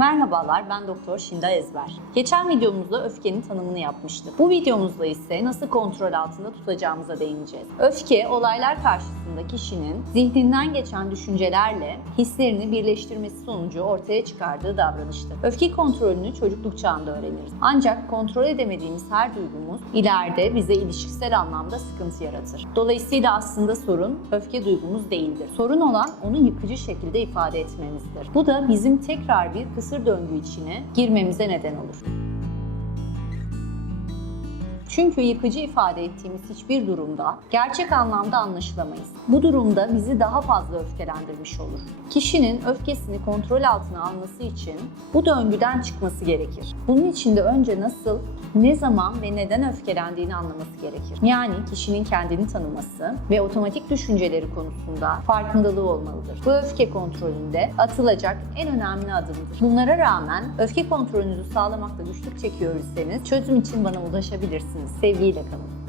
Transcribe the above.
Merhabalar, ben Doktor Şinda Ezber. Geçen videomuzda öfkenin tanımını yapmıştık. Bu videomuzda ise nasıl kontrol altında tutacağımıza değineceğiz. Öfke, olaylar karşısında kişinin zihninden geçen düşüncelerle hislerini birleştirmesi sonucu ortaya çıkardığı davranıştır. Öfke kontrolünü çocukluk çağında öğreniriz. Ancak kontrol edemediğimiz her duygumuz ileride bize ilişkisel anlamda sıkıntı yaratır. Dolayısıyla aslında sorun öfke duygumuz değildir. Sorun olan onu yıkıcı şekilde ifade etmemizdir. Bu da bizim tekrar bir kısır döngü içine girmemize neden olur. Çünkü yıkıcı ifade ettiğimiz hiçbir durumda gerçek anlamda anlaşılamayız. Bu durumda bizi daha fazla öfkelendirmiş olur. Kişinin öfkesini kontrol altına alması için bu döngüden çıkması gerekir. Bunun için de önce nasıl, ne zaman ve neden öfkelendiğini anlaması gerekir. Yani kişinin kendini tanıması ve otomatik düşünceleri konusunda farkındalığı olmalıdır. Bu öfke kontrolünde atılacak en önemli adımdır. Bunlara rağmen öfke kontrolünüzü sağlamakta güçlük çekiyor çözüm için bana ulaşabilirsiniz. Sevilha, Camila.